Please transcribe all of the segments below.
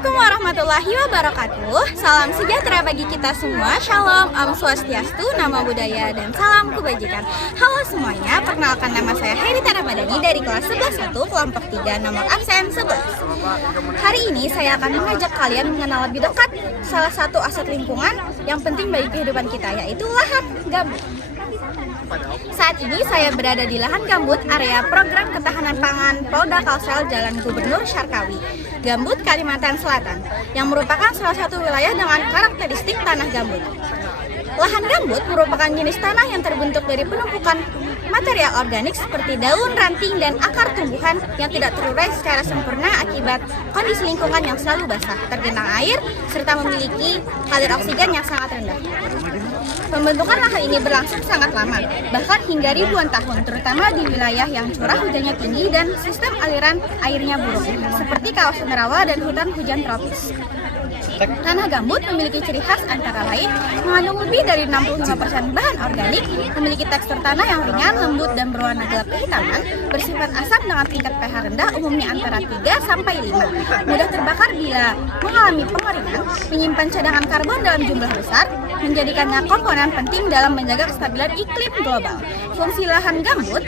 Assalamualaikum warahmatullahi wabarakatuh. Salam sejahtera bagi kita semua. Shalom, Om Swastiastu, Namo Buddhaya, dan salam kebajikan. Halo semuanya, perkenalkan nama saya Hairita Ramadhani dari kelas 11-1 kelompok 3 nomor absen 11. Hari ini saya akan mengajak kalian mengenal lebih dekat salah satu aset lingkungan yang penting bagi kehidupan kita, yaitu lahan gambut. Saat ini saya berada di lahan gambut area program ketahanan pangan Polda Kalsel Jalan Gubernur Syarkawi, Gambut, Kalimantan Selatan, yang merupakan salah satu wilayah dengan karakteristik tanah gambut. Lahan gambut merupakan jenis tanah yang terbentuk dari penumpukan material organik seperti daun, ranting, dan akar tumbuhan yang tidak terurai secara sempurna akibat kondisi lingkungan yang selalu basah, tergenang air, serta memiliki kadar oksigen yang sangat rendah. Pembentukan lahan ini berlangsung sangat lama, bahkan hingga ribuan tahun, terutama di wilayah yang curah hujannya tinggi dan sistem aliran airnya buruk, seperti kawasan rawa dan hutan hujan tropis. Tanah gambut memiliki ciri khas antara lain mengandung lebih dari 65% bahan organik, memiliki tekstur tanah yang ringan, lembut, dan berwarna gelap kehitaman, bersifat asam dengan tingkat pH rendah umumnya antara 3-5, mudah terbakar bila mengalami pengeringan, menyimpan cadangan karbon dalam jumlah besar, menjadikannya komponen penting dalam menjaga kestabilan iklim global. Fungsi lahan gambut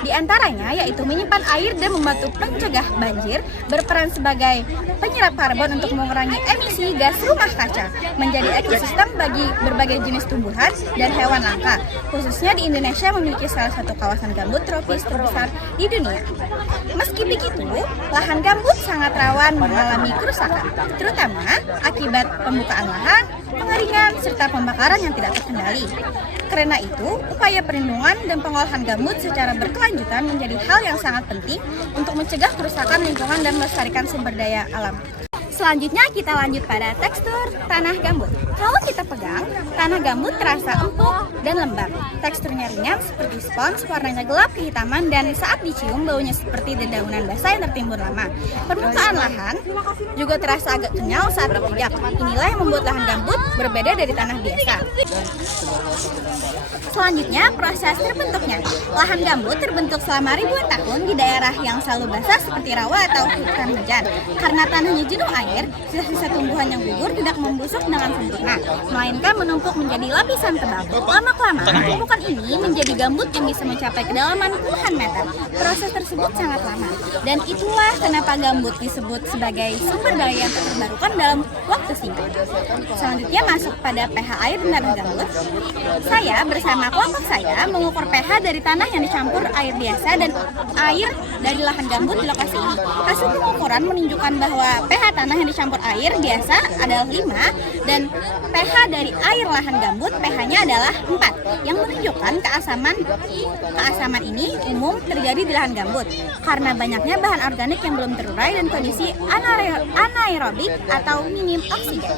diantaranya yaitu menyimpan air dan membantu pencegah banjir, berperan sebagai penyerap karbon untuk mengurangi emisi gas rumah kaca, menjadi ekosistem bagi berbagai jenis tumbuhan dan hewan langka. Khususnya di Indonesia memiliki salah satu kawasan gambut tropis terbesar di dunia. Meski begitu, lahan gambut sangat rawan mengalami kerusakan, terutama akibat pembukaan lahan, pengeringan, serta pembakaran yang tidak terkendali. Karena itu, upaya perlindungan dan pengolahan gambut secara berkelanjutan menjadi hal yang sangat penting untuk mencegah kerusakan lingkungan dan melestarikan sumber daya alam. Selanjutnya kita lanjut pada tekstur tanah gambut. Kalau kita pegang, tanah gambut terasa empuk dan lembab. Teksturnya ringan seperti spons, warnanya gelap kehitaman, dan saat dicium baunya seperti dedaunan basah yang tertimbun lama. Permukaan lahan juga terasa agak kenyal saat dipijak. Inilah yang membuat lahan gambut berbeda dari tanah biasa. Selanjutnya, proses terbentuknya. Lahan gambut terbentuk selama ribuan tahun di daerah yang selalu basah seperti rawa atau hutan hujan. Karena tanahnya jenuh air, sisa-sisa tumbuhan yang gugur tidak membusuk dengan sempurna, melainkan menumpuk menjadi lapisan tebal. Lama-kelamaan, tumpukan ini menjadi gambut yang bisa mencapai kedalaman puluhan meter. Proses tersebut sangat lama, dan itulah kenapa gambut disebut sebagai sumber daya yang terbarukan dalam waktu singkat. Selanjutnya masuk pada pH air dan tanah gambut. Saya bersama kelompok saya mengukur pH dari tanah yang dicampur air biasa dan air dari lahan gambut di lokasi ini. Hasil pengukuran menunjukkan bahwa pH tanah yang dicampur air biasa adalah 5 dan pH dari air lahan gambut pH-nya adalah 4, yang menunjukkan keasaman ini umum terjadi di lahan gambut karena banyaknya bahan organik yang belum terurai dan kondisi anaerobik atau minim oksigen.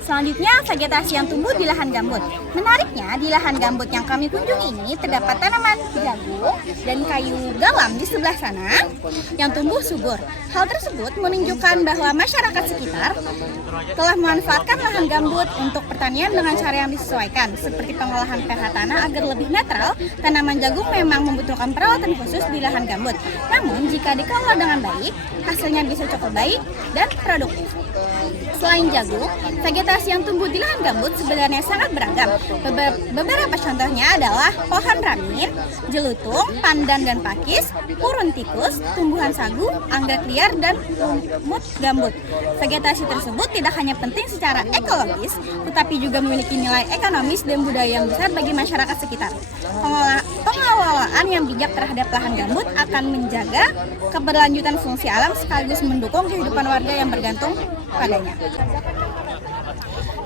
Selanjutnya, vegetasi yang tumbuh di lahan gambut. Menariknya, di lahan gambut yang kami kunjungi ini terdapat tanaman jagung dan kayu galam di sebelah sana yang tumbuh subur. Hal tersebut menunjukkan bahwa masyarakat sekitar telah memanfaatkan lahan gambut untuk pertanian dengan cara yang disesuaikan, seperti pengolahan pH tanah agar lebih netral. Tanaman jagung memang membutuhkan perawatan khusus di lahan gambut. Namun, jika dikelola dengan baik, hasilnya bisa cukup baik dan produktif. Selain jagung, vegetasi yang tumbuh di lahan gambut sebenarnya sangat beragam. Beberapa contohnya adalah pohon ramin, jelutung, pandan dan pakis, purun tikus, tumbuhan sagu, anggrek liar, dan lumut gambut. Vegetasi tersebut tidak hanya penting secara ekologis, tetapi juga memiliki nilai ekonomis dan budaya yang besar bagi masyarakat sekitar. Pengelolaan yang bijak terhadap lahan gambut akan menjaga keberlanjutan fungsi alam sekaligus mendukung kehidupan warga yang bergantung padanya.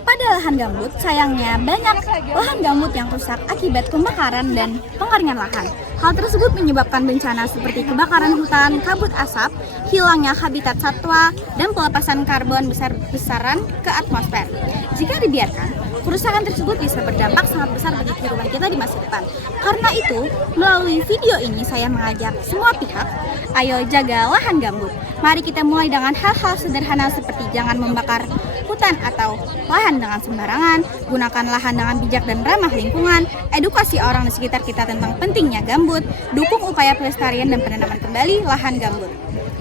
Pada lahan gambut, sayangnya banyak lahan gambut yang rusak akibat pembakaran dan pengeringan lahan. Hal tersebut menyebabkan bencana seperti kebakaran hutan, kabut asap, hilangnya habitat satwa, dan pelepasan karbon besar-besaran ke atmosfer. Jika dibiarkan, kerusakan tersebut bisa berdampak sangat besar bagi kehidupan kita di masa depan. Karena itu, melalui video ini saya mengajak semua pihak, ayo jaga lahan gambut. Mari kita mulai dengan hal-hal sederhana seperti jangan membakar hutan atau lahan dengan sembarangan, gunakan lahan dengan bijak dan ramah lingkungan, edukasi orang di sekitar kita tentang pentingnya gambut, dukung upaya pelestarian dan penanaman kembali lahan gambut.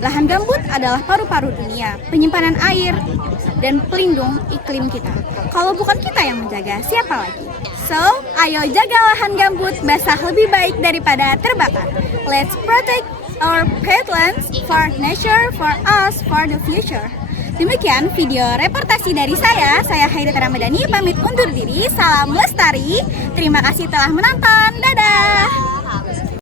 Lahan gambut adalah paru-paru dunia, penyimpanan air, dan pelindung iklim kita. Kalau bukan kita yang menjaga, siapa lagi? So, ayo jaga lahan gambut basah lebih baik daripada terbakar. Let's protect our peatlands for nature, for us, for the future. Demikian video reportasi dari saya Hairi Ramadhani pamit undur diri. Salam lestari. Terima kasih telah menonton. Dadah.